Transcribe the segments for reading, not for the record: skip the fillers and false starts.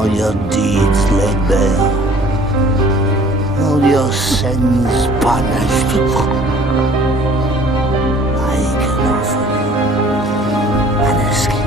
all your deeds laid bare, all your sins punished, I can offer you an escape.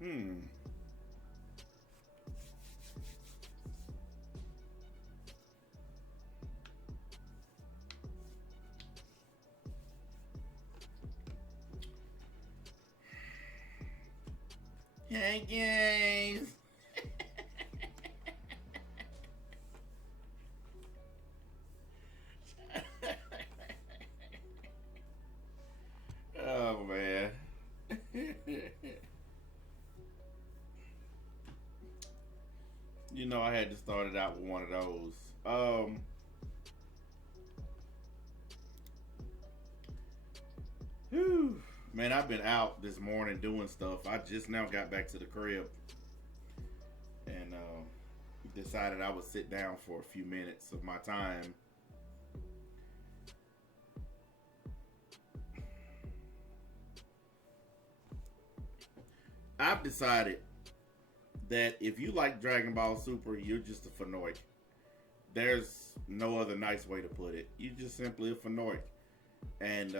Hmm. Hey guys. Oh man. You know, I had to start it out with one of those. Whew. Man, I've been out this morning doing stuff. I just now got back to the crib and decided I would sit down for a few minutes of my time. I've decided that if you like Dragon Ball Super, you're just a fanoid. There's no other nice way to put it. You're just simply a fanoid. And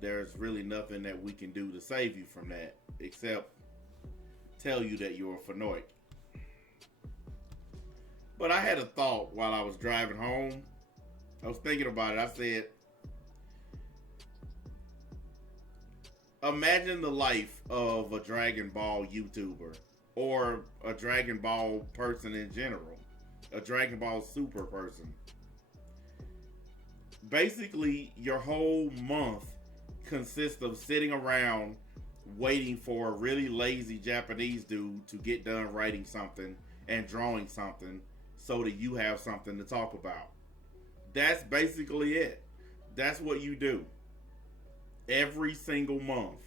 there's really nothing that we can do to save you from that except tell you that you're a fanoid. But I had a thought while I was driving home. I was thinking about it. I said, imagine the life of a Dragon Ball YouTuber or a Dragon Ball person in general, a Dragon Ball Super person. Basically, your whole month consists of sitting around waiting for a really lazy Japanese dude to get done writing something and drawing something so that you have something to talk about. That's basically it. That's what you do every single month.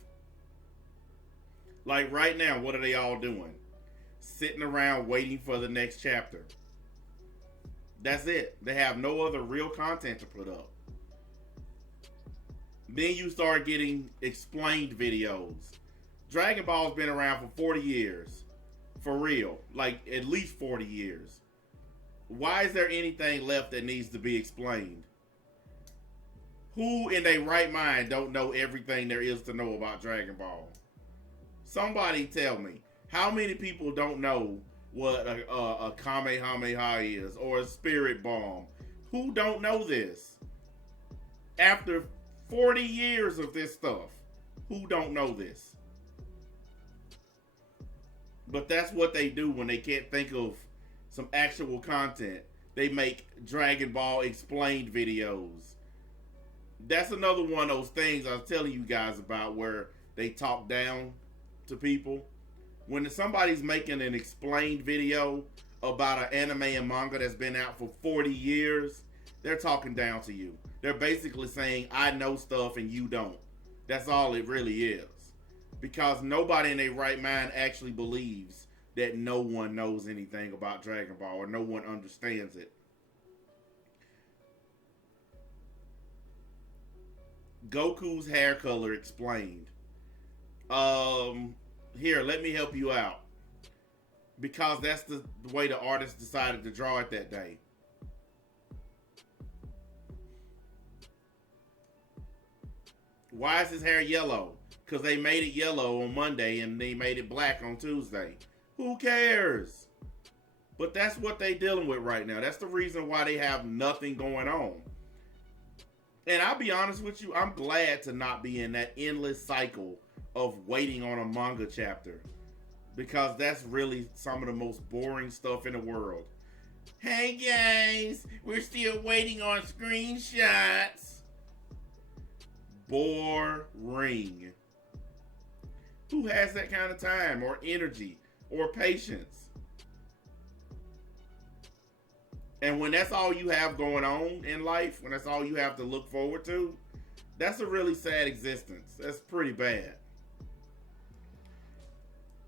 Like right now, what are they all doing? Sitting around waiting for the next chapter. That's it. They have no other real content to put up. Then you start getting explained videos. Dragon Ball's been around for 40 years. For real. Like, at least 40 years. Why is there anything left that needs to be explained? Who in their right mind don't know everything there is to know about Dragon Ball? Somebody tell me. How many people don't know what a Kamehameha is or a Spirit Bomb? Who don't know this? After 40 years of this stuff, who don't know this? But that's what they do when they can't think of some actual content. They make Dragon Ball explained videos. That's another one of those things I was telling you guys about where they talk down to people. When somebody's making an explained video about an anime and manga that's been out for 40 years, they're talking down to you. They're basically saying, I know stuff and you don't. That's all it really is. Because nobody in their right mind actually believes that no one knows anything about Dragon Ball or no one understands it. Goku's hair color explained. Here, let me help you out. Because that's the way the artist decided to draw it that day. Why is his hair yellow? Because they made it yellow on Monday and they made it black on Tuesday. Who cares? But that's what they dealing with right now. That's the reason why they have nothing going on. And I'll be honest with you, I'm glad to not be in that endless cycle of waiting on a manga chapter. Because that's really some of the most boring stuff in the world. Hey guys, we're still waiting on screenshots. Boring. Who has that kind of time or energy or patience? And when that's all you have going on in life, when that's all you have to look forward to, that's a really sad existence. That's pretty bad.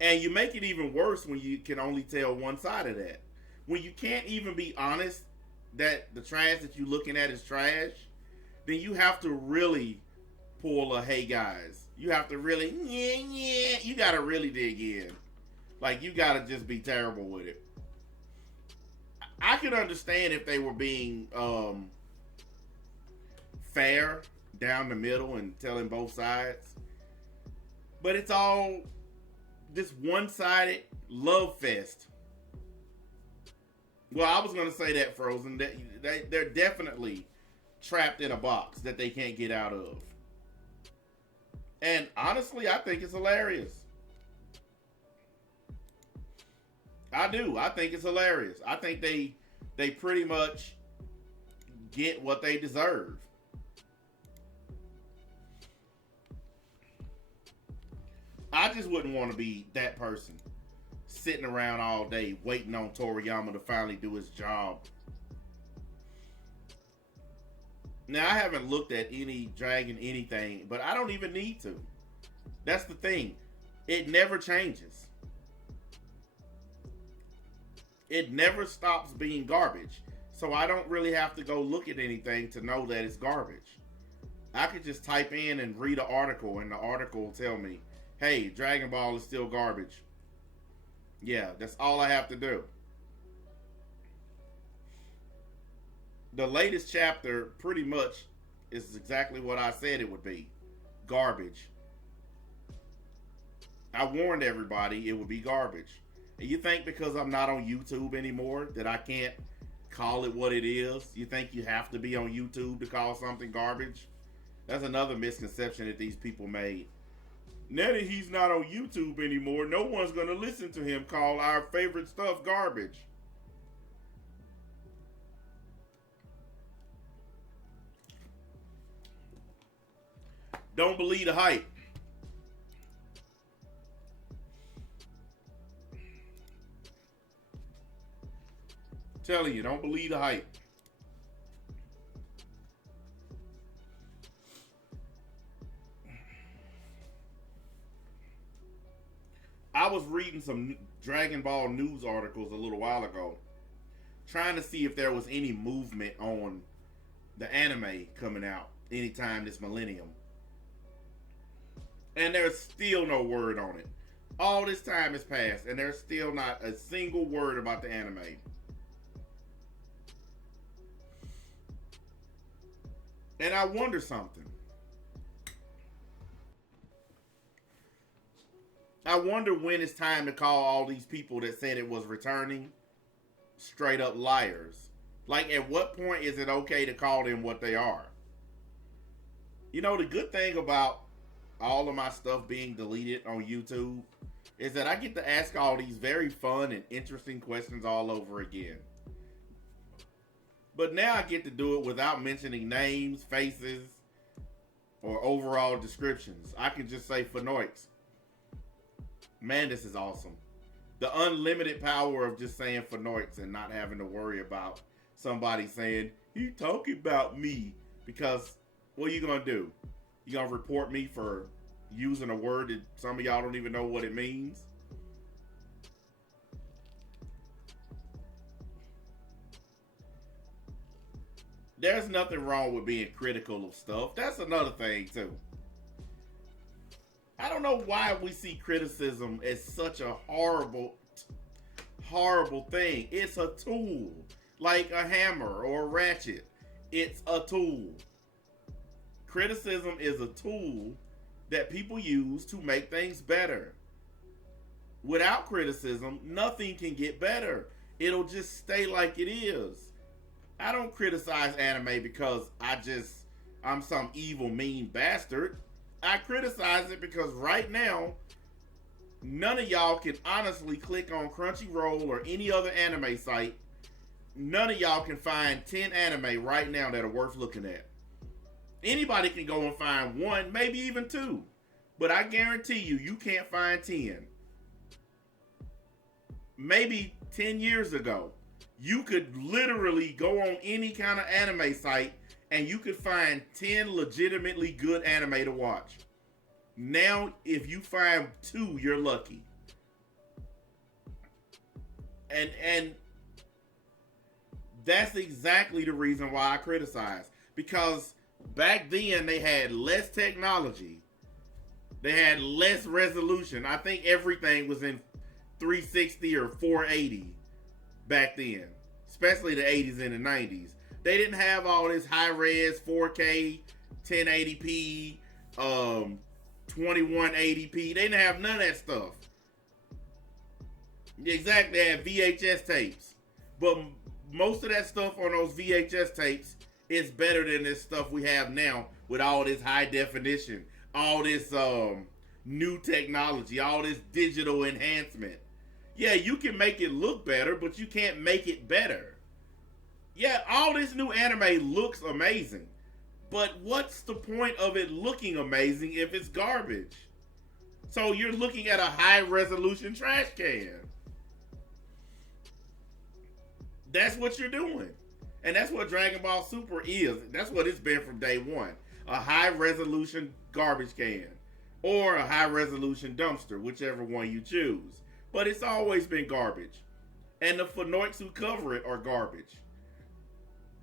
And you make it even worse when you can only tell one side of that. When you can't even be honest that the trash that you're looking at is trash, then you have to really pull a hey guys. You have to really, you got to really dig in. Like, you got to just be terrible with it. I could understand if they were being fair down the middle and telling both sides. But it's all this one-sided love fest. Well, I was going to say that, Frozen. They're definitely trapped in a box that they can't get out of. And honestly, I think it's hilarious. I do. I think it's hilarious. I think they pretty much get what they deserve. I just wouldn't want to be that person. Sitting around all day waiting on Toriyama to finally do his job. Now, I haven't looked at any Dragon anything, but I don't even need to. That's the thing. It never changes. It never stops being garbage. So I don't really have to go look at anything to know that it's garbage. I could just type in and read an article, and the article will tell me, hey, Dragon Ball is still garbage. Yeah, that's all I have to do. The latest chapter pretty much is exactly what I said it would be. Garbage. I warned everybody it would be garbage. And you think because I'm not on YouTube anymore that I can't call it what it is? You think you have to be on YouTube to call something garbage? That's another misconception that these people made. Now that he's not on YouTube anymore, no one's going to listen to him call our favorite stuff garbage. Don't believe the hype. Telling you, don't believe the hype. I was reading some Dragon Ball news articles a little while ago, trying to see if there was any movement on the anime coming out anytime this millennium. And there's still no word on it. All this time has passed, and there's still not a single word about the anime. And I wonder something. I wonder when it's time to call all these people that said it was returning straight up liars. Like, at what point is it okay to call them what they are? You know, the good thing about all of my stuff being deleted on YouTube is that I get to ask all these very fun and interesting questions all over again. But now I get to do it without mentioning names, faces, or overall descriptions. I can just say Phenoix. Man, this is awesome. The unlimited power of just saying Phenoix and not having to worry about somebody saying, he talking about me. Because what are you going to do? You going to report me for using a word that some of y'all don't even know what it means? There's nothing wrong with being critical of stuff. That's another thing, too. I don't know why we see criticism as such a horrible thing. It's a tool. Like a hammer or a ratchet. It's a tool. Criticism is a tool that people use to make things better. Without criticism, nothing can get better. It'll just stay like it is. I don't criticize anime because I'm some evil, mean bastard. I criticize it because right now, none of y'all can honestly click on Crunchyroll or any other anime site. None of y'all can find 10 anime right now that are worth looking at. Anybody can go and find one, maybe even two. But I guarantee you can't find 10. Maybe 10 years ago, you could literally go on any kind of anime site and you could find 10 legitimately good anime to watch. Now, if you find 2, you're lucky. And that's exactly the reason why I criticize. Because back then, they had less technology. They had less resolution. I think everything was in 360 or 480 back then. Especially the 80s and the 90s. They didn't have all this high-res 4K, 1080p, 2180p. They didn't have none of that stuff. Exactly, they had VHS tapes. But most of that stuff on those VHS tapes is better than this stuff we have now with all this high definition, all this new technology, all this digital enhancement. Yeah, you can make it look better, but you can't make it better. Yeah, all this new anime looks amazing. But what's the point of it looking amazing if it's garbage? So you're looking at a high resolution trash can. That's what you're doing. And that's what Dragon Ball Super is. That's what it's been from day one. A high resolution garbage can. Or a high resolution dumpster, whichever one you choose. But it's always been garbage. And the Phenoix who cover it are garbage.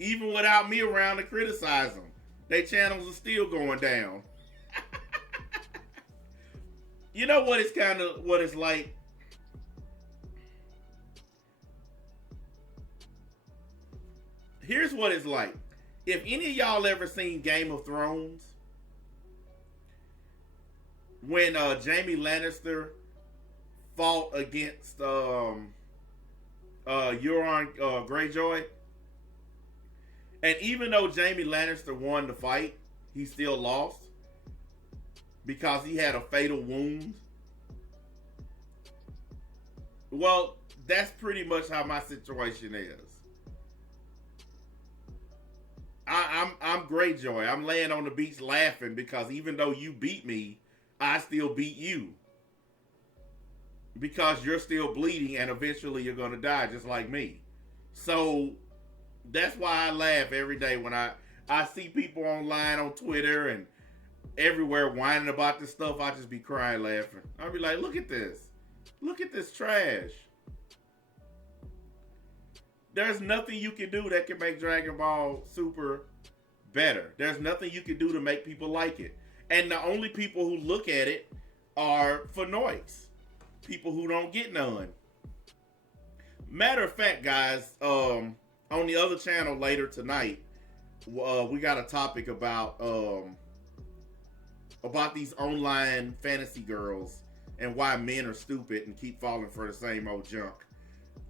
Even without me around to criticize them, their channels are still going down. You know what it's kind of what it's like? Here's what it's like. If any of y'all ever seen Game of Thrones, when Jaime Lannister fought against Euron Greyjoy, and even though Jaime Lannister won the fight, he still lost because he had a fatal wound. Well, that's pretty much how my situation is. I'm Greyjoy. I'm laying on the beach laughing because even though you beat me, I still beat you. Because you're still bleeding and eventually you're going to die just like me. So that's why I laugh every day when I see people online on Twitter and everywhere whining about this stuff. I just be crying laughing. I'll be like, look at this. Look at this trash. There's nothing you can do that can make Dragon Ball Super better. There's nothing you can do to make people like it. And the only people who look at it are Fanoids, people who don't get none. Matter of fact, guys, on the other channel later tonight, we got a topic about these online fantasy girls and why men are stupid and keep falling for the same old junk.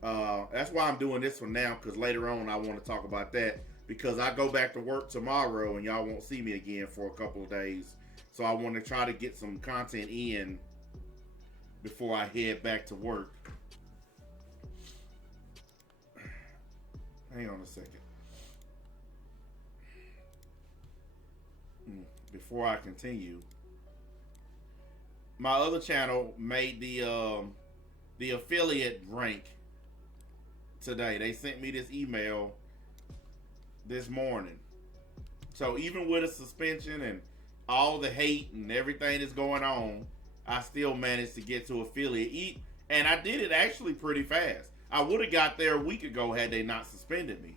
That's why I'm doing this one now, because later on I want to talk about that, because I go back to work tomorrow and y'all won't see me again for a couple of days. So I want to try to get some content in before I head back to work. Hang on a second. Before I continue, my other channel made the affiliate rank today. They sent me this email this morning. So even with a suspension and all the hate and everything that's going on, I still managed to get to affiliate. And I did it actually pretty fast. I would have got there a week ago had they not suspended me.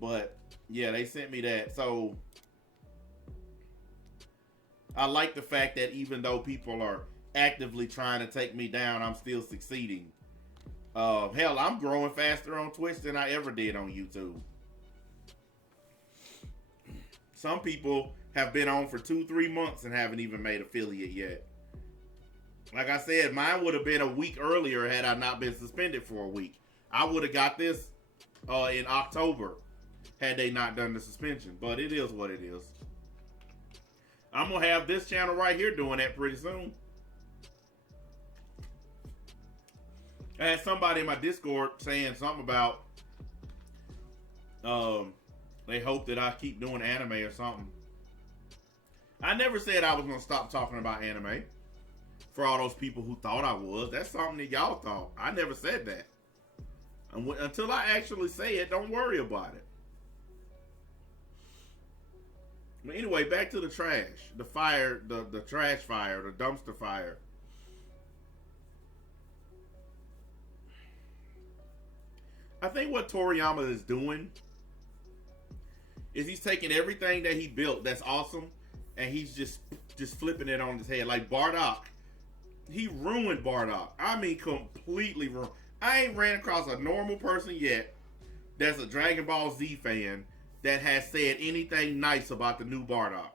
But yeah, they sent me that. So I like the fact that even though people are actively trying to take me down, I'm still succeeding. Hell, I'm growing faster on Twitch than I ever did on YouTube. Some people have been on for 2-3 months and haven't even made affiliate yet. Like I said, mine would have been a week earlier had I not been suspended for a week. I would have got this in October had they not done the suspension. But it is what it is. I'm going to have this channel right here doing that pretty soon. I had somebody in my Discord saying something about they hope that I keep doing anime or something. I never said I was going to stop talking about anime. For all those people who thought I was. That's something that y'all thought. I never said that. And until I actually say it, don't worry about it. But anyway, back to the trash. The fire, the trash fire, the dumpster fire. I think what Toriyama is doing is he's taking everything that he built that's awesome and he's just flipping it on his head. Like Bardock. He ruined Bardock. I mean, completely ruined. I ain't ran across a normal person yet that's a Dragon Ball Z fan that has said anything nice about the new Bardock.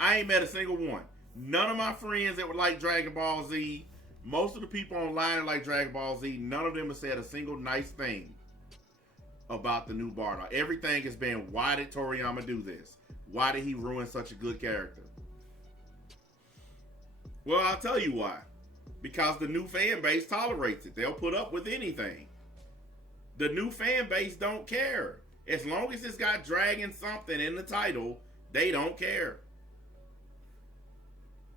I ain't met a single one. None of my friends that would like Dragon Ball Z, most of the people online that like Dragon Ball Z, none of them have said a single nice thing about the new Bardock. Everything has been, why did Toriyama do this? Why did he ruin such a good character? Well, I'll tell you why. Because the new fan base tolerates it. They'll put up with anything. The new fan base don't care. As long as it's got Dragon something in the title, they don't care.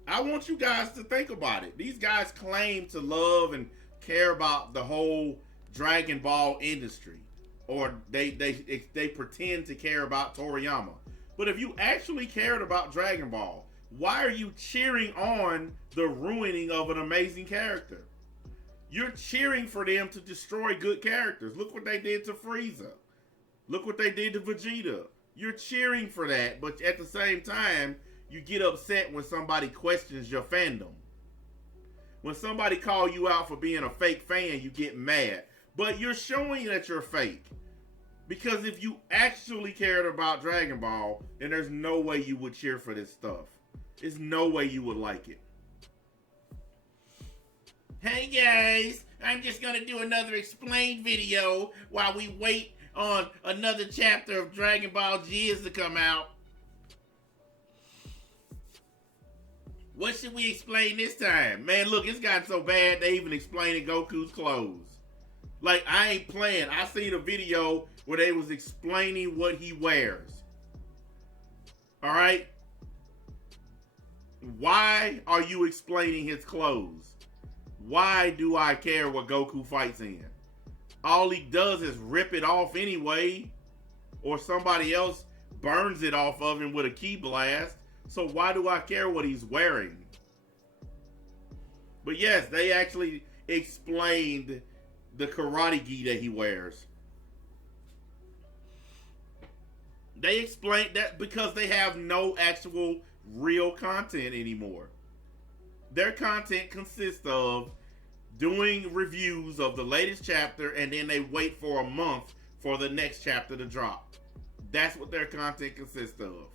I want you guys to think about it. These guys claim to love and care about the whole Dragon Ball industry. Or they pretend to care about Toriyama. But if you actually cared about Dragon Ball, why are you cheering on the ruining of an amazing character? You're cheering for them to destroy good characters. Look what they did to Frieza. Look what they did to Vegeta. You're cheering for that, but at the same time, you get upset when somebody questions your fandom. When somebody calls you out for being a fake fan, you get mad. But you're showing that you're fake. Because if you actually cared about Dragon Ball, then there's no way you would cheer for this stuff. There's no way you would like it. Hey guys, I'm just gonna do another explained video while we wait on another chapter of Dragon Ball GX to come out. What should we explain this time? Man, look, it's gotten so bad they even explaining Goku's clothes. Like, I ain't playing. I seen a video where they was explaining what he wears. Alright? Why are you explaining his clothes? Why do I care what Goku fights in? All he does is rip it off anyway. Or somebody else burns it off of him with a ki blast. So why do I care what he's wearing? But yes, they actually explained the karate gi that he wears. They explained that because they have no actual real content anymore. Their content consists of doing reviews of the latest chapter, and then they wait for a month for the next chapter to drop. That's what their content consists of.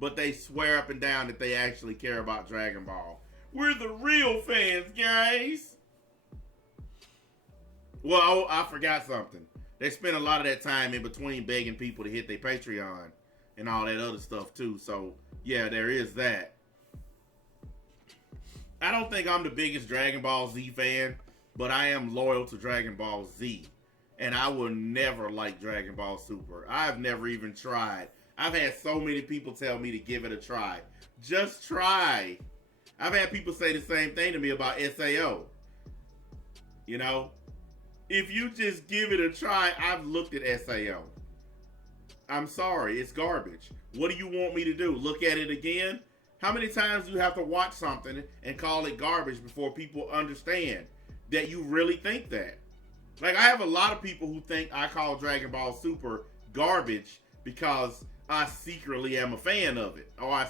But they swear up and down that they actually care about Dragon Ball. We're the real fans, guys. Well, oh, I forgot something. They spend a lot of that time in between begging people to hit their Patreon and all that other stuff too. So, yeah, there is that. I don't think I'm the biggest Dragon Ball Z fan, but I am loyal to Dragon Ball Z. And I will never like Dragon Ball Super. I've never even tried. I've had so many people tell me to give it a try. Just try. I've had people say the same thing to me about SAO. You know, if you just give it a try, I've looked at SAO. I'm sorry, it's garbage. What do you want me to do? Look at it again? How many times do you have to watch something and call it garbage before people understand that you really think that? Like, I have a lot of people who think I call Dragon Ball Super garbage because I secretly am a fan of it. Or I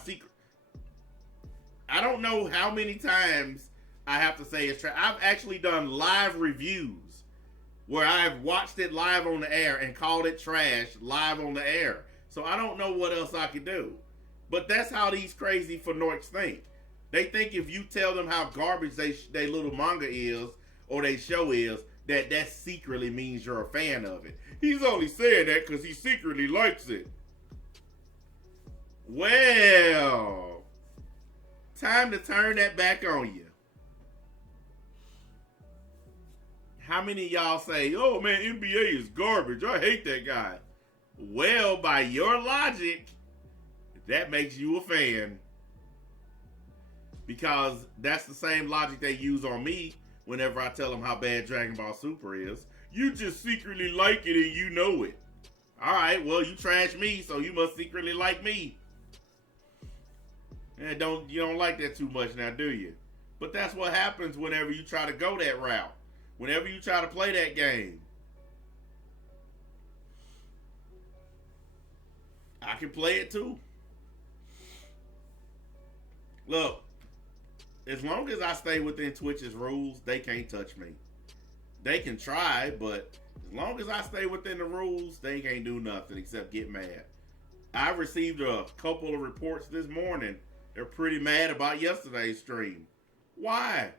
don't know how many times I have to say it's trash. I've actually done live reviews where I've watched it live on the air and called it trash live on the air. So I don't know what else I could do. But that's how these crazy Fanoics think. They think if you tell them how garbage they little manga is or they show is, that secretly means you're a fan of it. He's only saying that because he secretly likes it. Well, time to turn that back on you. How many of y'all say, oh man, NBA is garbage, I hate that guy? Well, by your logic, that makes you a fan. Because that's the same logic they use on me whenever I tell them how bad Dragon Ball Super is. You just secretly like it and you know it. Alright, well, you trash me, so you must secretly like me. And you don't like that too much now, do you? But that's what happens whenever you try to go that route. Whenever you try to play that game. I can play it too. Look, as long as I stay within Twitch's rules, they can't touch me. They can try, but as long as I stay within the rules, they can't do nothing except get mad. I received a couple of reports this morning. They're pretty mad about yesterday's stream. Why?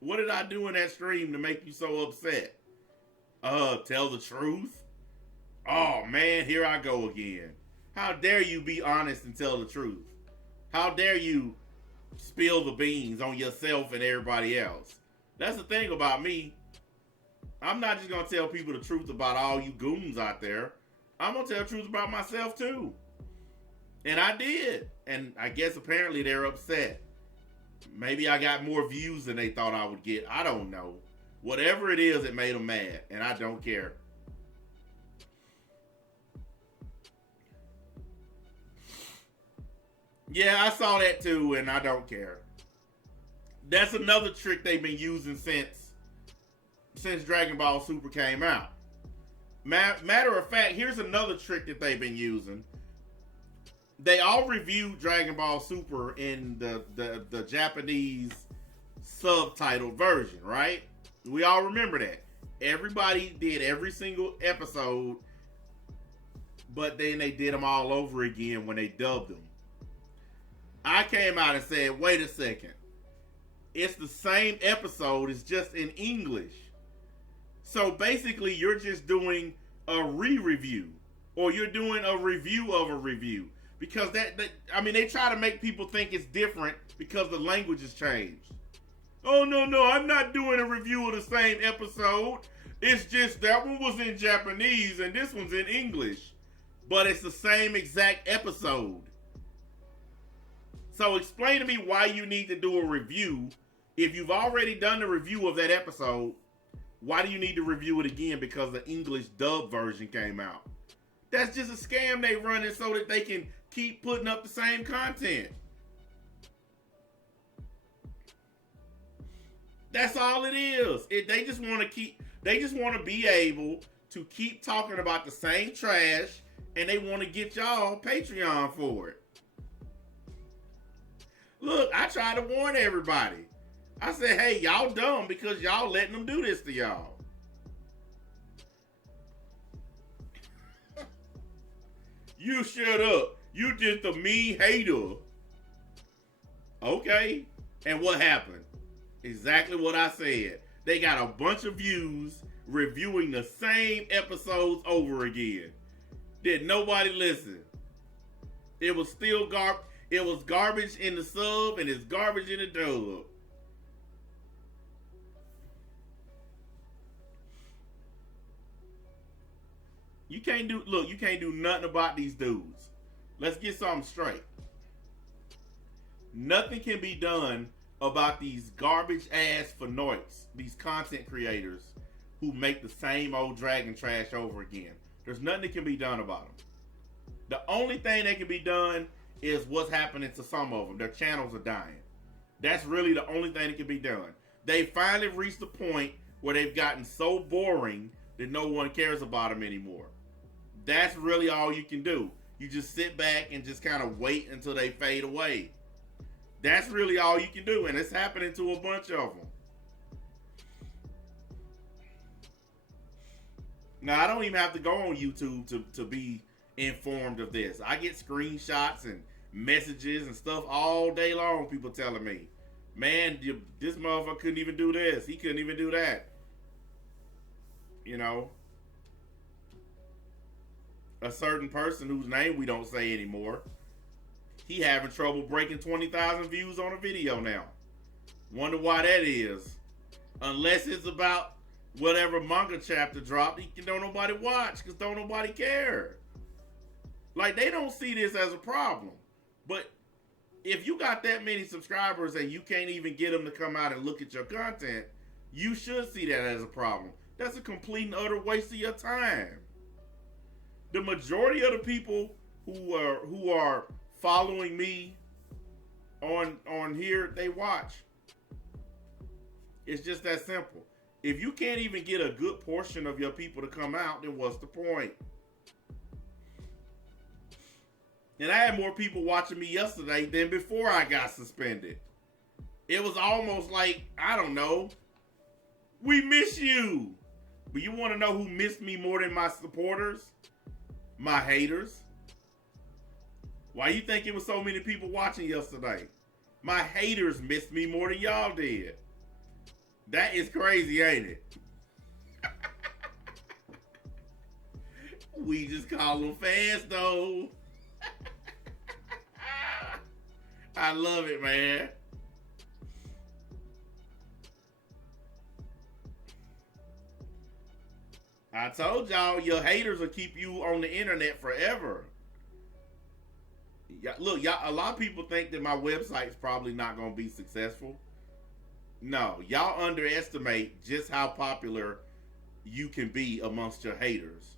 What did I do in that stream to make you so upset? Tell the truth? Oh man, here I go again. How dare you be honest and tell the truth? How dare you spill the beans on yourself and everybody else? That's the thing about me. I'm not just gonna tell people the truth about all you goons out there. I'm gonna tell the truth about myself too. And I did. And I guess apparently they're upset. Maybe I got more views than they thought I would get. I don't know. Whatever it is, it made them mad. And I don't care. Yeah, I saw that too, and I don't care. That's another trick they've been using since Dragon Ball Super came out. Matter of fact, here's another trick that they've been using. They all reviewed Dragon Ball Super in the Japanese subtitled version, right? We all remember that. Everybody did every single episode, but then they did them all over again when they dubbed them. I came out and said, wait a second. It's the same episode, it's just in English. So basically, you're just doing a re-review, or you're doing a review of a review. Because they try to make people think it's different because the language has changed. Oh, no, I'm not doing a review of the same episode. It's just that one was in Japanese and this one's in English. But it's the same exact episode. So explain to me why you need to do a review. If you've already done the review of that episode, why do you need to review it again because the English dub version came out? That's just a scam they running so that they can keep putting up the same content. That's all it is. They just want to be able to keep talking about the same trash, and they want to get y'all Patreon for it. Look, I try to warn everybody. I said, hey, y'all dumb because y'all letting them do this to y'all. You shut up. You just a mean hater. Okay. And what happened? Exactly what I said. They got a bunch of views reviewing the same episodes over again. Did nobody listen? It was still it was garbage in the sub and it's garbage in the dub. You can't do nothing about these dudes. Let's get something straight. Nothing can be done about these garbage ass fanoids, these content creators who make the same old dragon trash over again. There's nothing that can be done about them. The only thing that can be done is what's happening to some of them. Their channels are dying. That's really the only thing that can be done. They finally reached the point where they've gotten so boring that no one cares about them anymore. That's really all you can do. You just sit back and just kind of wait until they fade away. That's really all you can do, and it's happening to a bunch of them. Now, I don't even have to go on YouTube to be informed of this. I get screenshots and messages and stuff all day long, people telling me, man, this motherfucker couldn't even do this. He couldn't even do that. You know? A certain person whose name we don't say anymore, he having trouble breaking 20,000 views on a video now. Wonder why that is. Unless it's about whatever manga chapter dropped, don't nobody watch because don't nobody care. Like, they don't see this as a problem. But if you got that many subscribers and you can't even get them to come out and look at your content, you should see that as a problem. That's a complete and utter waste of your time. The majority of the people who are following me on here, they watch. It's just that simple. If you can't even get a good portion of your people to come out, then what's the point? And I had more people watching me yesterday than before I got suspended. It was almost like, I don't know, we miss you. But you want to know who missed me more than my supporters? My haters. Why you think it was so many people watching yesterday? My haters missed me more than y'all did. That is crazy, ain't it? We just call them fans, though. I love it, man. I told y'all, your haters will keep you on the internet forever. Look, y'all, a lot of people think that my website's probably not going to be successful. No, y'all underestimate just how popular you can be amongst your haters.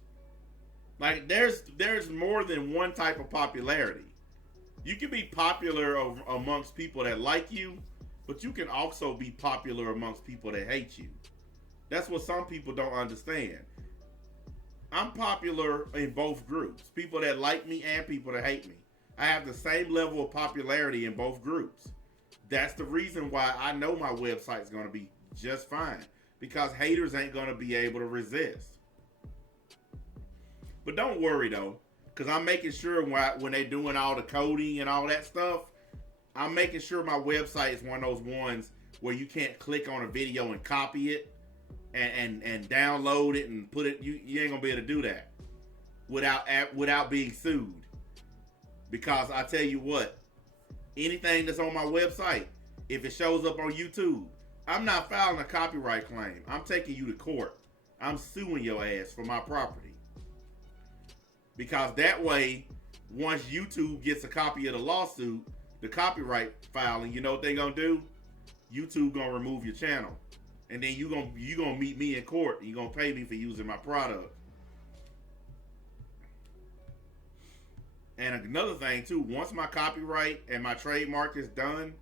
Like, there's more than one type of popularity. You can be popular amongst people that like you, but you can also be popular amongst people that hate you. That's what some people don't understand. I'm popular in both groups. People that like me and people that hate me. I have the same level of popularity in both groups. That's the reason why I know my website's going to be just fine. Because haters ain't going to be able to resist. But don't worry though. Because I'm making sure when they're doing all the coding and all that stuff, I'm making sure my website is one of those ones where you can't click on a video and copy it and download it and put it. You ain't gonna be able to do that without being sued. Because I tell you what, anything that's on my website, if it shows up on YouTube, I'm not filing a copyright claim. I'm taking you to court. I'm suing your ass for my property. Because that way, once YouTube gets a copy of the lawsuit, the copyright filing, you know what they gonna do? YouTube gonna remove your channel. And then you gonna meet me in court. You gonna pay me for using my product. And another thing too, once my copyright and my trademark is done,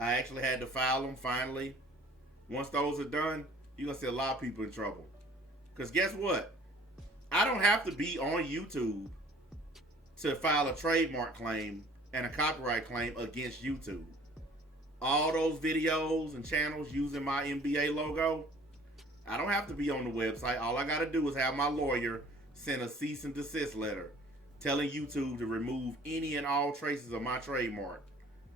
I actually had to file them finally. Once those are done, you're gonna see a lot of people in trouble. Because guess what? I don't have to be on YouTube to file a trademark claim and a copyright claim against YouTube. all those videos and channels using my NBA logo, I don't have to be on the website. All I got to do is have my lawyer send a cease and desist letter telling YouTube to remove any and all traces of my trademark.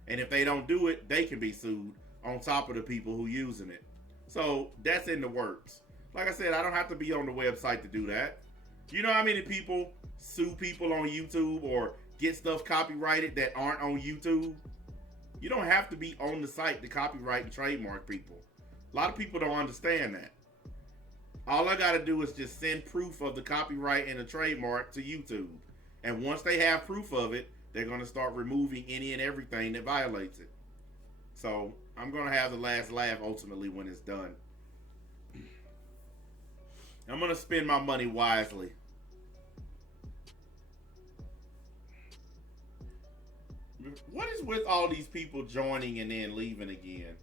And if they don't do it, they can be sued on top of the people who using it. So that's in the works. Like I said, I don't have to be on the website to do that. You know how many people sue people on YouTube or get stuff copyrighted that aren't on YouTube? You don't have to be on the site to copyright and trademark people. A lot of people don't understand that. All I got to do is just send proof of the copyright and the trademark to YouTube. And once they have proof of it, they're going to start removing any and everything that violates it. So I'm going to have the last laugh ultimately when it's done. I'm going to spend my money wisely. What is with all these people joining and then leaving again?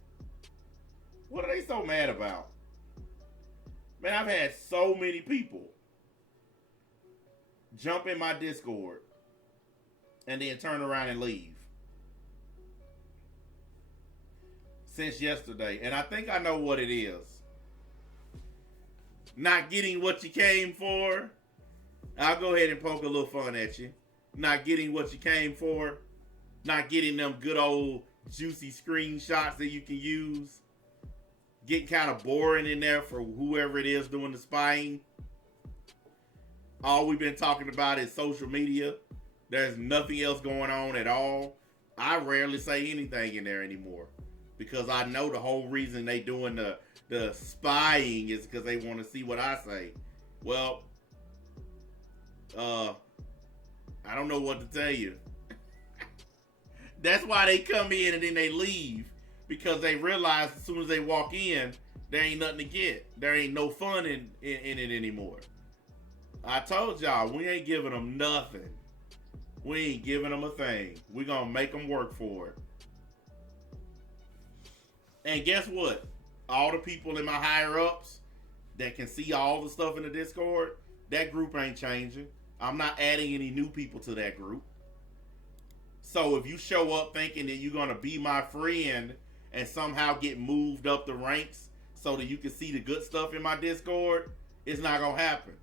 What are they so mad about? Man, I've had so many people jump in my Discord and then turn around and leave since yesterday. And I think I know what it is. Not getting what you came for. I'll go ahead and poke a little fun at you. Not getting what you came for. Not getting them good old juicy screenshots that you can use. Getting kind of boring in there for whoever it is doing the spying. All we've been talking about is social media. There's nothing else going on at all. I rarely say anything in there anymore because I know the whole reason they doing the spying is because they want to see what I say. Well, I don't know what to tell you. That's why they come in and then they leave, because they realize as soon as they walk in, there ain't nothing to get. There ain't no fun in it anymore. I told y'all, we ain't giving them nothing. We ain't giving them a thing. We gonna make them work for it. And guess what? All the people in my higher ups that can see all the stuff in the Discord, that group ain't changing. I'm not adding any new people to that group. So if you show up thinking that you're gonna be my friend and somehow get moved up the ranks so that you can see the good stuff in my Discord, it's not gonna happen.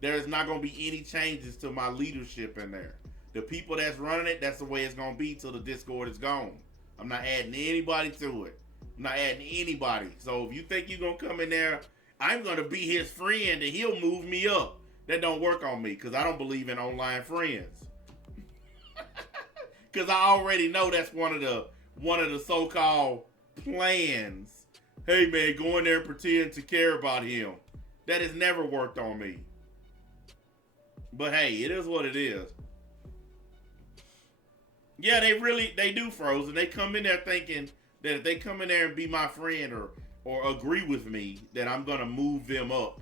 There's not gonna be any changes to my leadership in there. The people that's running it, that's the way it's gonna be till the Discord is gone. I'm not adding anybody to it. I'm not adding anybody. So if you think you're gonna come in there, I'm gonna be his friend and he'll move me up. That don't work on me, because I don't believe in online friends. Because I already know that's one of the so-called plans. Hey man, go in there and pretend to care about him. That has never worked on me. But hey, it is what it is. Yeah, they do, Frozen. They come in there thinking that if they come in there and be my friend or agree with me, that I'm gonna move them up.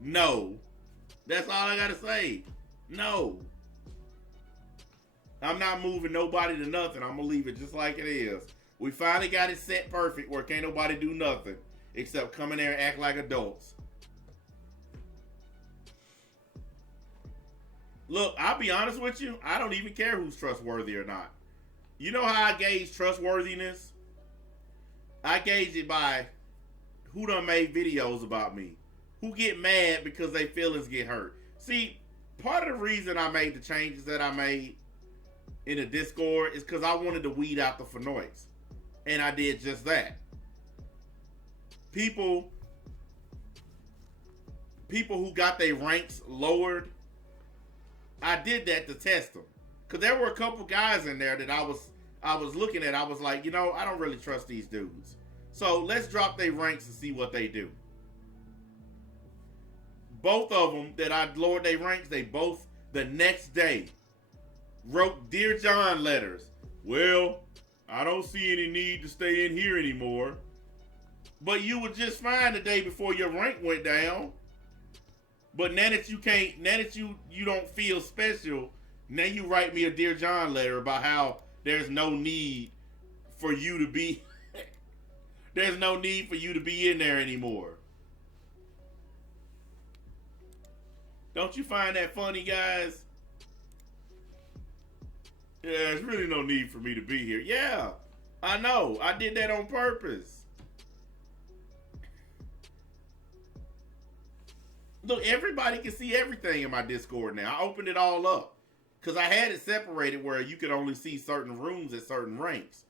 No. That's all I gotta say. No. I'm not moving nobody to nothing. I'm gonna leave it just like it is. We finally got it set perfect where can't nobody do nothing except come in there and act like adults. Look, I'll be honest with you. I don't even care who's trustworthy or not. You know how I gauge trustworthiness? I gauge it by who done made videos about me. Who get mad because their feelings get hurt. See, part of the reason I made the changes that I made in the Discord is because I wanted to weed out the Fanoids. And I did just that. People who got their ranks lowered, I did that to test them. Because there were a couple guys in there that I was looking at. I was like, you know, I don't really trust these dudes. So let's drop their ranks and see what they do. Both of them that I lowered their ranks, they both the next day wrote Dear John letters. Well, I don't see any need to stay in here anymore. But you were just fine the day before your rank went down. But now that you can't, now that you don't feel special, now you write me a Dear John letter about how there's no need for you to be there's no need for you to be in there anymore. Don't you find that funny, guys? Yeah, there's really no need for me to be here. Yeah, I know. I did that on purpose. Look, everybody can see everything in my Discord now. I opened it all up because I had it separated where you could only see certain rooms at certain ranks.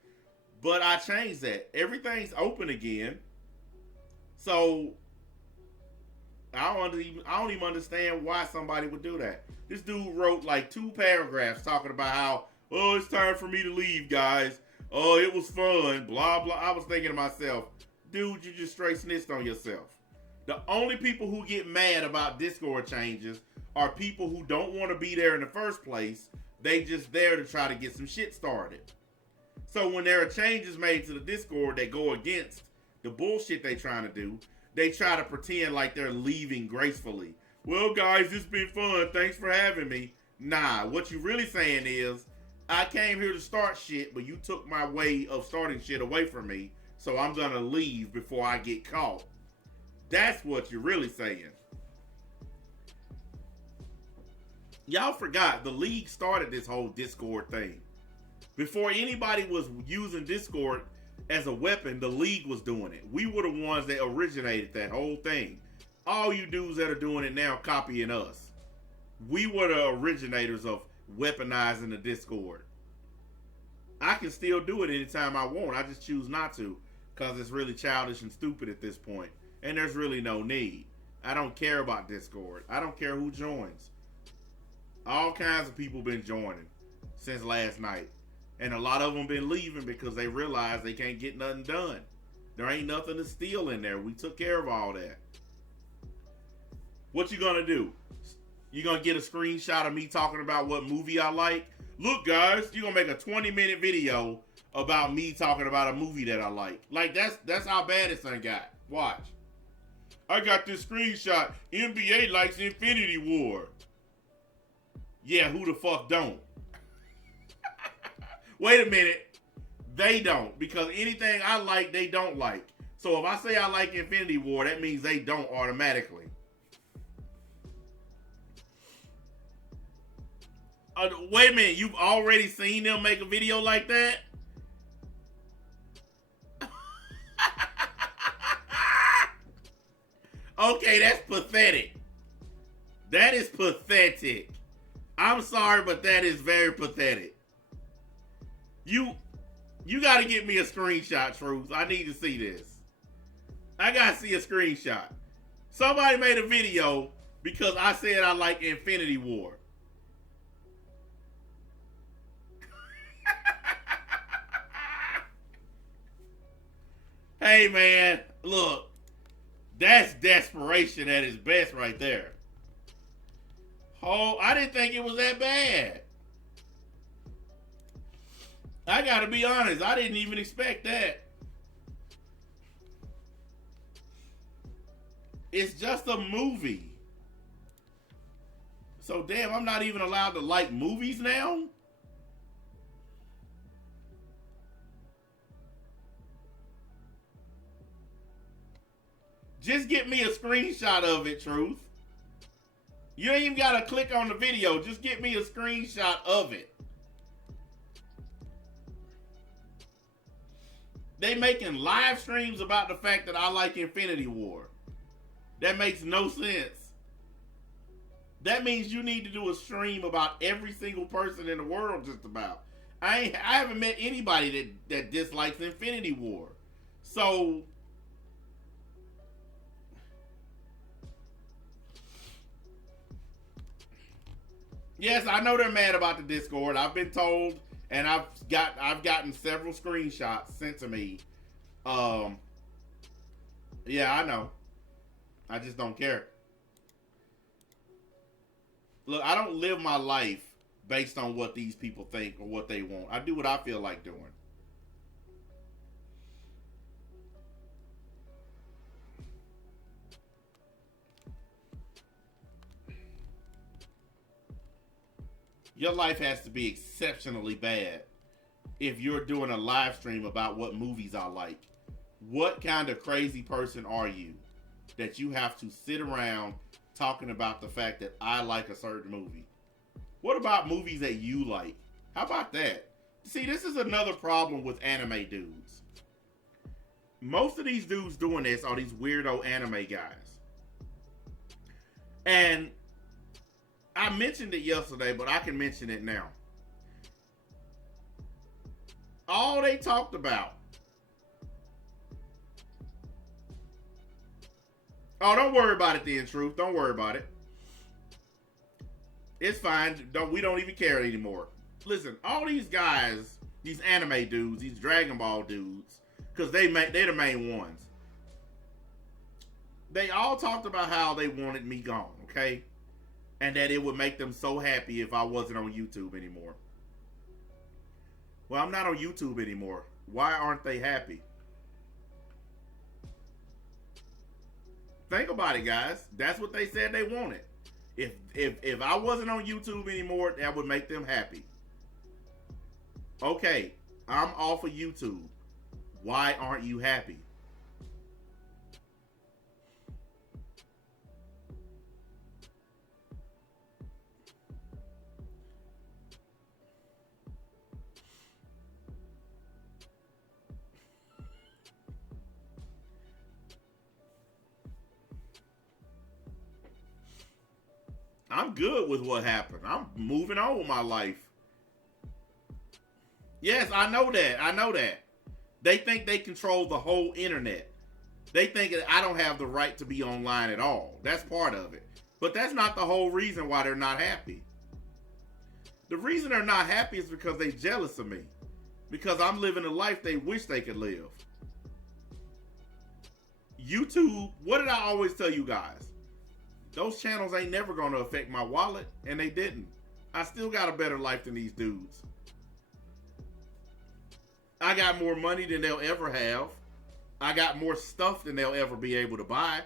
But I changed that. Everything's open again. So I don't even understand why somebody would do that. This dude wrote like 2 paragraphs talking about how, oh, it's time for me to leave, guys. Oh, it was fun, blah, blah. I was thinking to myself, dude, you just straight snitched on yourself. The only people who get mad about Discord changes are people who don't want to be there in the first place. They just there to try to get some shit started. So when there are changes made to the Discord that go against the bullshit they trying to do, they try to pretend like they're leaving gracefully. Well, guys, it's been fun. Thanks for having me. Nah, what you really saying is, I came here to start shit, but you took my way of starting shit away from me, so I'm gonna leave before I get caught. That's what you're really saying. Y'all forgot the league started this whole Discord thing. Before anybody was using Discord as a weapon, the league was doing it. We were the ones that originated that whole thing. All you dudes that are doing it now copying us. We were the originators of weaponizing the Discord. I can still do it anytime I want. I just choose not to because it's really childish and stupid at this point. And there's really no need. I don't care about Discord. I don't care who joins. All kinds of people been joining since last night. And a lot of them been leaving because they realize they can't get nothing done. There ain't nothing to steal in there. We took care of all that. What you gonna do? You gonna get a screenshot of me talking about what movie I like? Look, guys, you gonna make a 20-minute video about me talking about a movie that I like. Like, that's how bad this thing got. Watch. I got this screenshot. NBA likes Infinity War. Yeah, who the fuck don't? Wait a minute. They don't. Because anything I like, they don't like. So if I say I like Infinity War, that means they don't automatically. Wait a minute. You've already seen them make a video like that? Okay, that's pathetic. That is pathetic. I'm sorry, but that is very pathetic. You gotta get me a screenshot, Truth. I need to see this. I gotta see a screenshot. Somebody made a video because I said I like Infinity War. Hey, man, look. That's desperation at its best right there. Oh, I didn't think it was that bad. I gotta be honest, I didn't even expect that. It's just a movie. So damn, I'm not even allowed to like movies now? Just get me a screenshot of it, Truth. You ain't even gotta click on the video. Just get me a screenshot of it. They making live streams about the fact that I like Infinity War. That makes no sense. That means you need to do a stream about every single person in the world just about. I haven't met anybody that dislikes Infinity War. So yes, I know they're mad about the Discord. I've been told, and I've gotten several screenshots sent to me. Yeah, I know. I just don't care. Look, I don't live my life based on what these people think or what they want. I do what I feel like doing. Your life has to be exceptionally bad if you're doing a live stream about what movies I like. What kind of crazy person are you that you have to sit around talking about the fact that I like a certain movie. What about movies that you like? How about that? See, this is another problem with anime dudes. Most of these dudes doing this are these weirdo anime guys. And I mentioned it yesterday, but I can mention it now. All they talked about. Oh, don't worry about it then, Truth. Don't worry about it. It's fine. We don't even care anymore. Listen, all these guys, these anime dudes, these Dragon Ball dudes, because they're the main ones. They all talked about how they wanted me gone, okay? And that it would make them so happy if I wasn't on YouTube anymore. Well, I'm not on YouTube anymore. Why aren't they happy? Think about it, guys. That's what they said they wanted. If I wasn't on YouTube anymore, that would make them happy. Okay, I'm off of YouTube. Why aren't you happy? I'm good with what happened. I'm moving on with my life. Yes, I know that. I know that. They think they control the whole internet. They think that I don't have the right to be online at all. That's part of it. But that's not the whole reason why they're not happy. The reason they're not happy is because they're jealous of me. Because I'm living a life they wish they could live. YouTube, what did I always tell you guys? Those channels ain't never going to affect my wallet, and they didn't. I still got a better life than these dudes. I got more money than they'll ever have. I got more stuff than they'll ever be able to buy.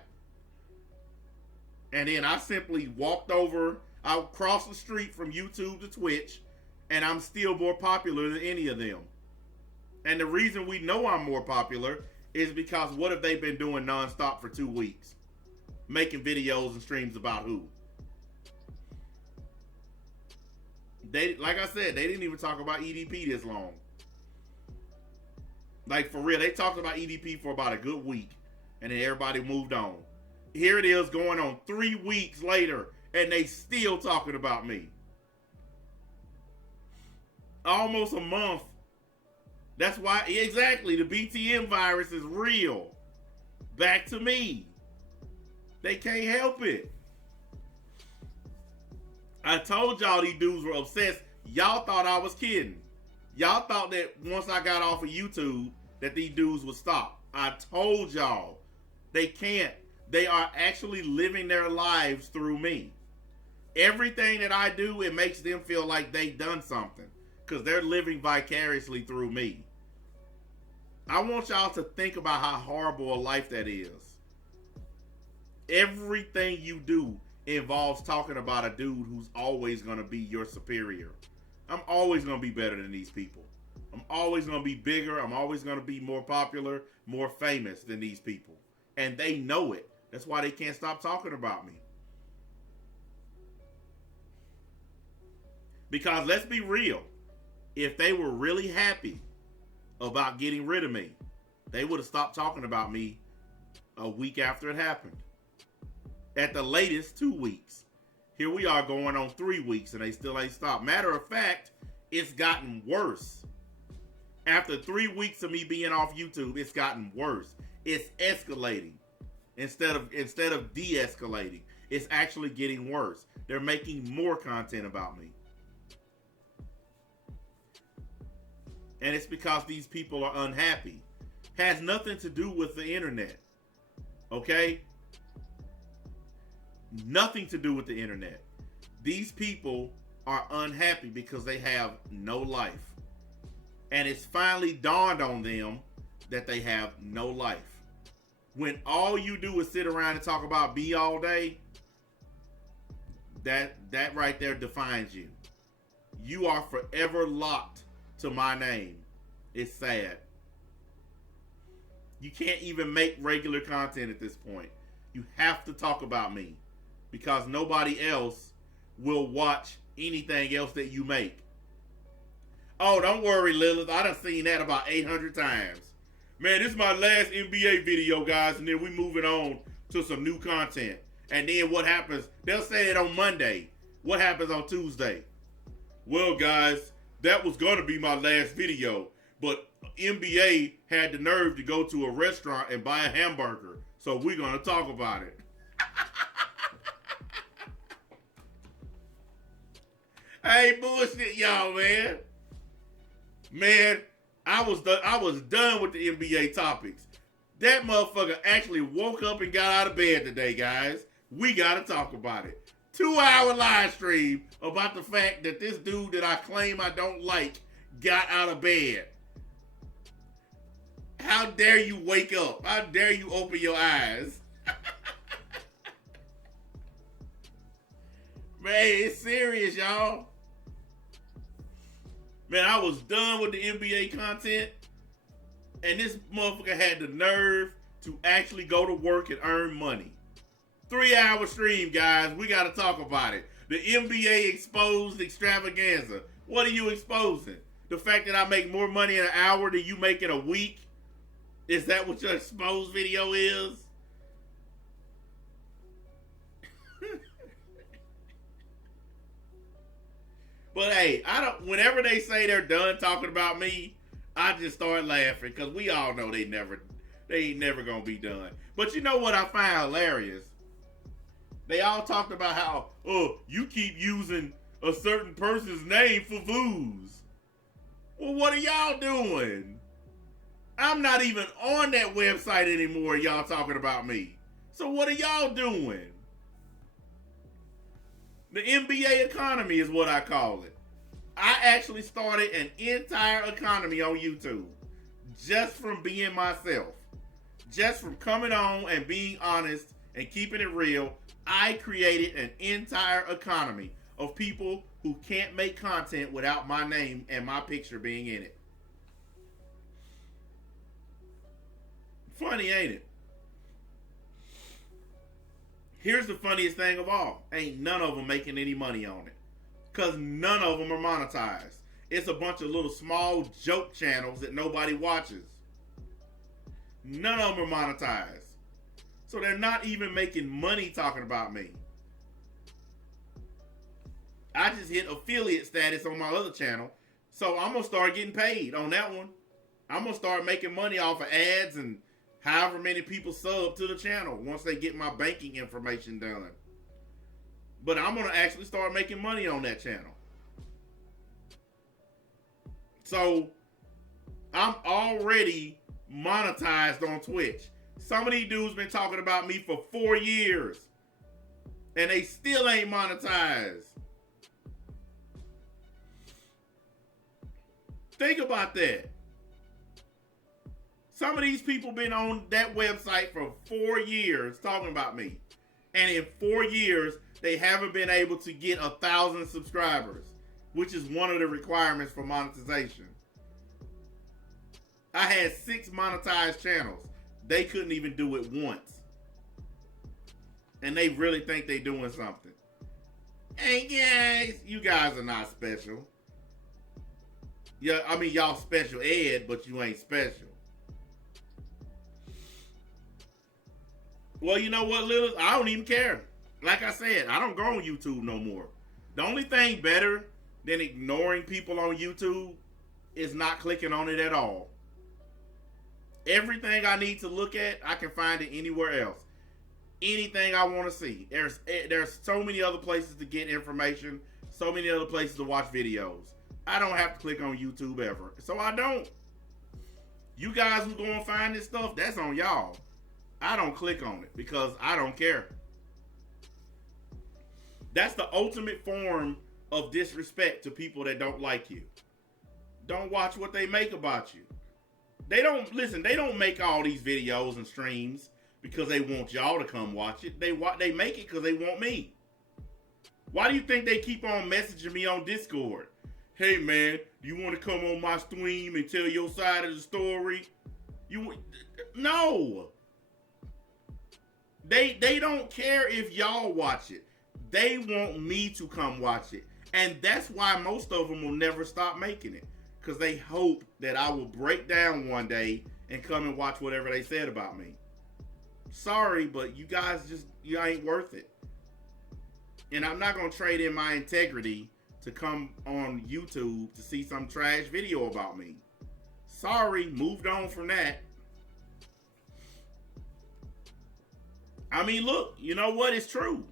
And then I simply walked over, I crossed the street from YouTube to Twitch, and I'm still more popular than any of them. And the reason we know I'm more popular is because what have they been doing nonstop for 2 weeks? Making videos and streams about who? They, like I said, they didn't even talk about EDP this long. Like, for real, they talked about EDP for about a good week, and then everybody moved on. Here it is going on 3 weeks later, and they still talking about me. Almost a month. That's why, exactly, the BTM virus is real. Back to me. They can't help it. I told y'all these dudes were obsessed. Y'all thought I was kidding. Y'all thought that once I got off of YouTube that these dudes would stop. I told y'all. They can't. They are actually living their lives through me. Everything that I do, it makes them feel like they've done something. Because they're living vicariously through me. I want y'all to think about how horrible a life that is. Everything you do involves talking about a dude who's always going to be your superior. I'm always going to be better than these people. I'm always going to be bigger. I'm always going to be more popular, more famous than these people. And they know it. That's why they can't stop talking about me. Because let's be real. If they were really happy about getting rid of me, they would have stopped talking about me a week after it happened. At the latest, 2 weeks. Here we are going on 3 weeks and they still ain't stopped. Matter of fact, it's gotten worse. After 3 weeks of me being off YouTube, it's gotten worse. It's escalating instead of de-escalating. It's actually getting worse. They're making more content about me. And it's because these people are unhappy. Has nothing to do with the internet. Okay? Nothing to do with the internet. These people are unhappy because they have no life. And it's finally dawned on them that they have no life. When all you do is sit around and talk about me all day, that right there defines you. You are forever locked to my name. It's sad. You can't even make regular content at this point. You have to talk about me. because nobody else will watch anything else that you make. Oh, don't worry, Lilith. I done seen that about 800 times. Man, this is my last NBA video, guys, and then we moving on to some new content. And then what happens? They'll say it on Monday. What happens on Tuesday? Well, guys, that was going to be my last video, but NBA had the nerve to go to a restaurant and buy a hamburger, so we're going to talk about it. I ain't bullshit, y'all, man. Man, I was done with the NBA topics. That motherfucker actually woke up and got out of bed today, guys. We gotta talk about it. 2-hour live stream about the fact that this dude that I claim I don't like got out of bed. How dare you wake up? How dare you open your eyes? Man, it's serious, y'all. Man, I was done with the NBA content, and this motherfucker had the nerve to actually go to work and earn money. 3-hour stream, guys. We got to talk about it. The NBA exposed extravaganza. What are you exposing? The fact that I make more money in an hour than you make in a week? Is that what your exposed video is? But hey, whenever they say they're done talking about me, I just start laughing because we all know they ain't never gonna be done. But you know what I find hilarious? They all talked about how, oh, you keep using a certain person's name for views. Well, what are y'all doing? I'm not even on that website anymore, y'all talking about me. So what are y'all doing? The NBA economy is what I call it. I actually started an entire economy on YouTube just from being myself. Just from coming on and being honest and keeping it real. I created an entire economy of people who can't make content without my name and my picture being in it. Funny, ain't it? Here's the funniest thing of all. Ain't none of them making any money on it. Because none of them are monetized. It's a bunch of little small joke channels that nobody watches. None of them are monetized. So they're not even making money talking about me. I just hit affiliate status on my other channel. So I'm going to start getting paid on that one. I'm going to start making money off of ads and however many people sub to the channel once they get my banking information done. But I'm going to actually start making money on that channel. So I'm already monetized on Twitch. Some of these dudes been talking about me for 4 years. And they still ain't monetized. Think about that. Some of these people been on that website for 4 years talking about me. And in 4 years, they haven't been able to get 1,000 subscribers, which is one of the requirements for monetization. I had 6 monetized channels. They couldn't even do it once. And they really think they doing something. Hey guys, you guys are not special. Yeah, I mean y'all special ed, but you ain't special. Well, you know what, Lilith? I don't even care. Like I said, I don't go on YouTube no more. The only thing better than ignoring people on YouTube is not clicking on it at all. Everything I need to look at, I can find it anywhere else. Anything I want to see. There's so many other places to get information, so many other places to watch videos. I don't have to click on YouTube ever. So I don't. You guys who go and find this stuff, that's on y'all. I don't click on it because I don't care. That's the ultimate form of disrespect to people that don't like you. Don't watch what they make about you. They don't make all these videos and streams because they want y'all to come watch it. They make it because they want me. Why do you think they keep on messaging me on Discord? Hey man, do you want to come on my stream and tell your side of the story? No. They don't care if y'all watch it. They want me to come watch it. And that's why most of them will never stop making it. Because they hope that I will break down one day and come and watch whatever they said about me. Sorry, but you guys you ain't worth it. And I'm not going to trade in my integrity to come on YouTube to see some trash video about me. Sorry, moved on from that. I mean, look, you know what? It's true.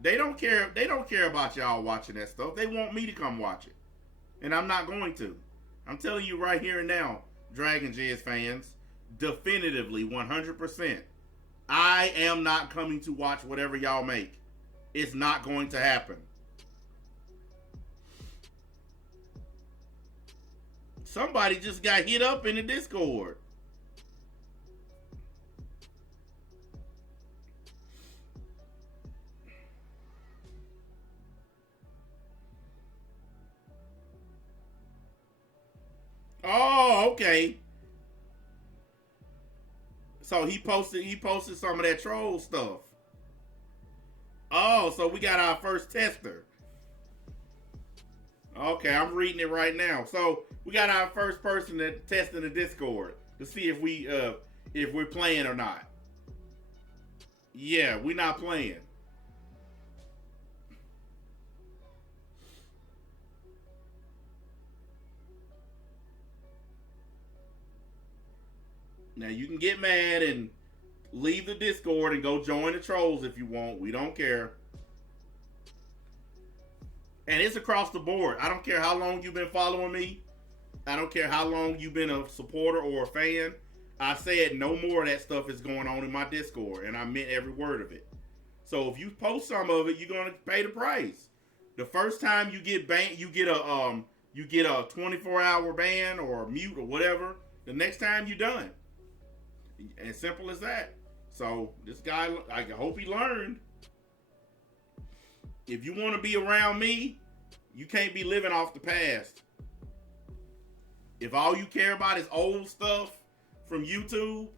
They don't care. They don't care about y'all watching that stuff. They want me to come watch it. And I'm not going to. I'm telling you right here and now, Dragon Jizz fans, definitively 100%. I am not coming to watch whatever y'all make. It's not going to happen. Somebody just got hit up in the Discord. Oh, okay. So he posted some of that troll stuff. Oh, so we got our first tester. Okay, I'm reading it right now. So we got our first person that testing the Discord to see if we're playing or not. Yeah, we're not playing. Now you can get mad and leave the Discord and go join the trolls if you want. We don't care. And it's across the board. I don't care how long you've been following me. I don't care how long you've been a supporter or a fan. I said no more of that stuff is going on in my Discord, and I meant every word of it. So if you post some of it, you're gonna pay the price. The first time you get banned, you get a 24-hour ban or a mute or whatever. The next time you're done. As simple as that. So this guy, I hope he learned. If you want to be around me, you can't be living off the past. If all you care about is old stuff from YouTube,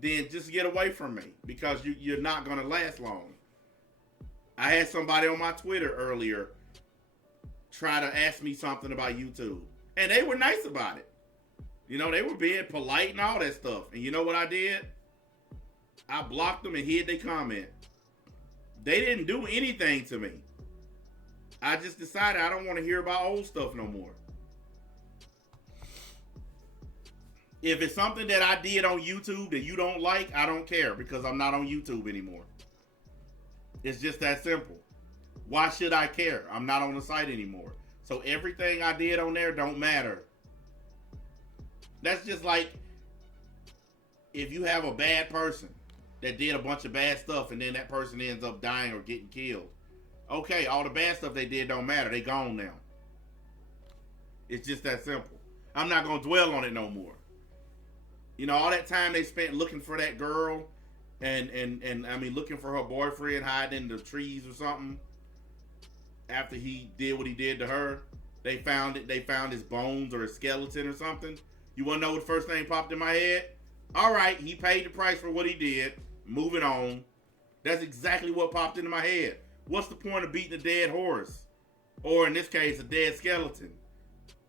then just get away from me because you're not going to last long. I had somebody on my Twitter earlier try to ask me something about YouTube, and they were nice about it. You know, they were being polite and all that stuff. And you know what I did? I blocked them and hid their comment. They didn't do anything to me. I just decided I don't want to hear about old stuff no more. If it's something that I did on YouTube that you don't like, I don't care because I'm not on YouTube anymore. It's just that simple. Why should I care? I'm not on the site anymore. So everything I did on there don't matter. That's just like if you have a bad person that did a bunch of bad stuff and then that person ends up dying or getting killed. Okay, all the bad stuff they did don't matter. They gone now. It's just that simple. I'm not going to dwell on it no more. You know, all that time they spent looking for that girl and I mean looking for her boyfriend hiding in the trees or something after he did what he did to her. They found it. They found his bones or his skeleton or something. You want to know what the first thing popped in my head? All right, he paid the price for what he did. Moving on. That's exactly what popped into my head. What's the point of beating a dead horse? Or in this case, a dead skeleton.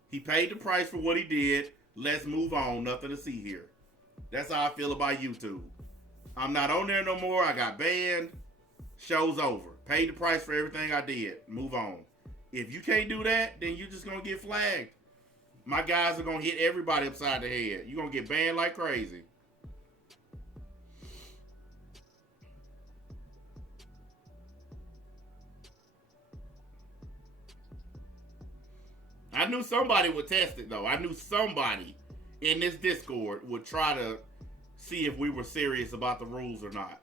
He paid the price for what he did. Let's move on. Nothing to see here. That's how I feel about YouTube. I'm not on there no more. I got banned. Show's over. Paid the price for everything I did. Move on. If you can't do that, then you're just going to get flagged. My guys are going to hit everybody upside the head. You're going to get banned like crazy. I knew somebody would test it, though. I knew somebody in this Discord would try to see if we were serious about the rules or not.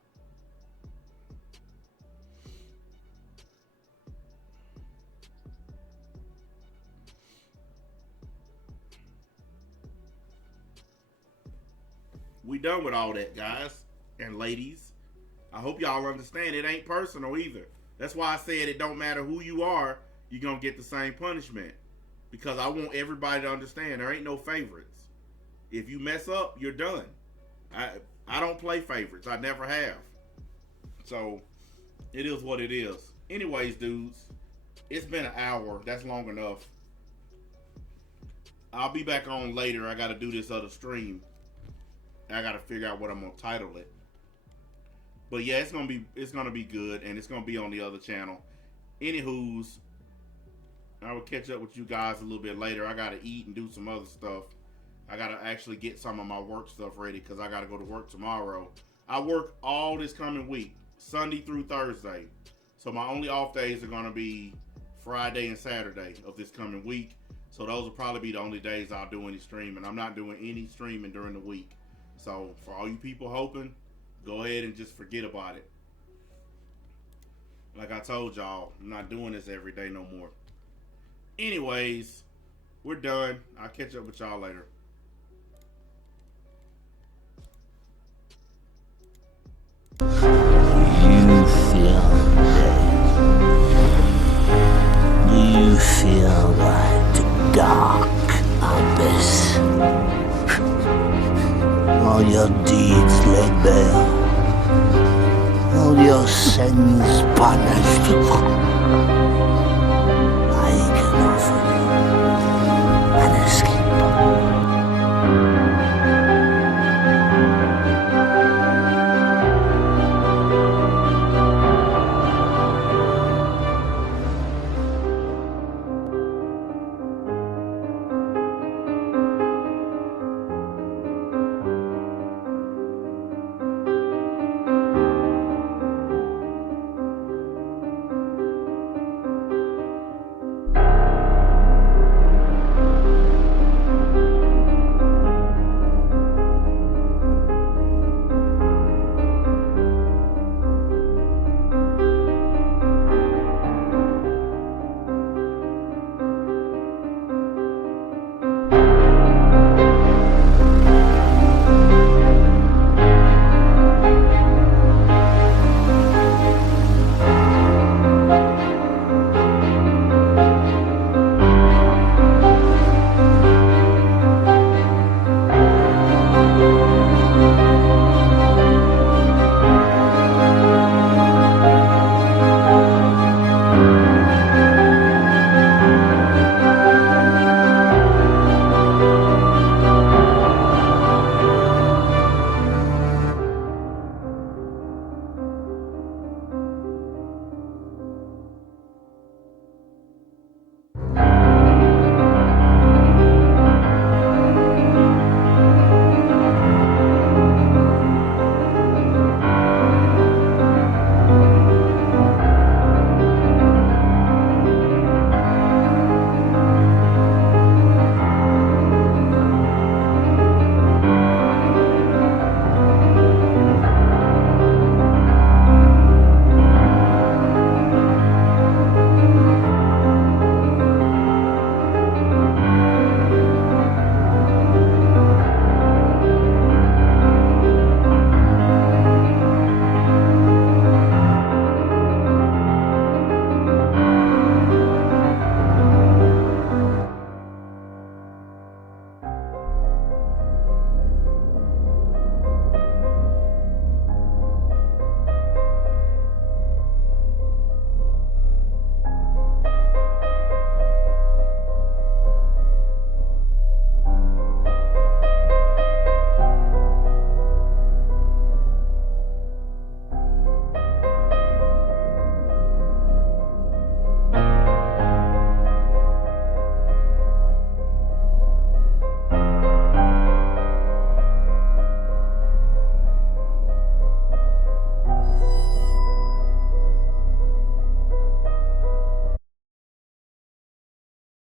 We done with all that, guys and ladies. I hope y'all understand it ain't personal either. That's why I said it don't matter who you are, you're going to get the same punishment. Because I want everybody to understand there ain't no favorites. If you mess up, you're done. I don't play favorites. I never have. So it is what it is. Anyways, dudes, it's been an hour. That's long enough. I'll be back on later. I got to do this other stream. I got to figure out what I'm gonna title it. But yeah, it's gonna be good, and it's gonna be on the other channel. Anywho's, I will catch up with you guys a little bit later. I gotta eat and do some other stuff. I gotta actually get some of my work stuff ready because I gotta go to work tomorrow. I work all this coming week, Sunday through Thursday. So my only off days are gonna be Friday and Saturday of this coming week. So those will probably be the only days I'll do any streaming. I'm not doing any streaming during the week. So for all you people hoping, go ahead and just forget about it. Like I told y'all, I'm not doing this every day no more. Anyways, we're done. I'll catch up with y'all later. You feel dead. Do you feel like the dark abyss? All your deeds laid bare, all your sins punished.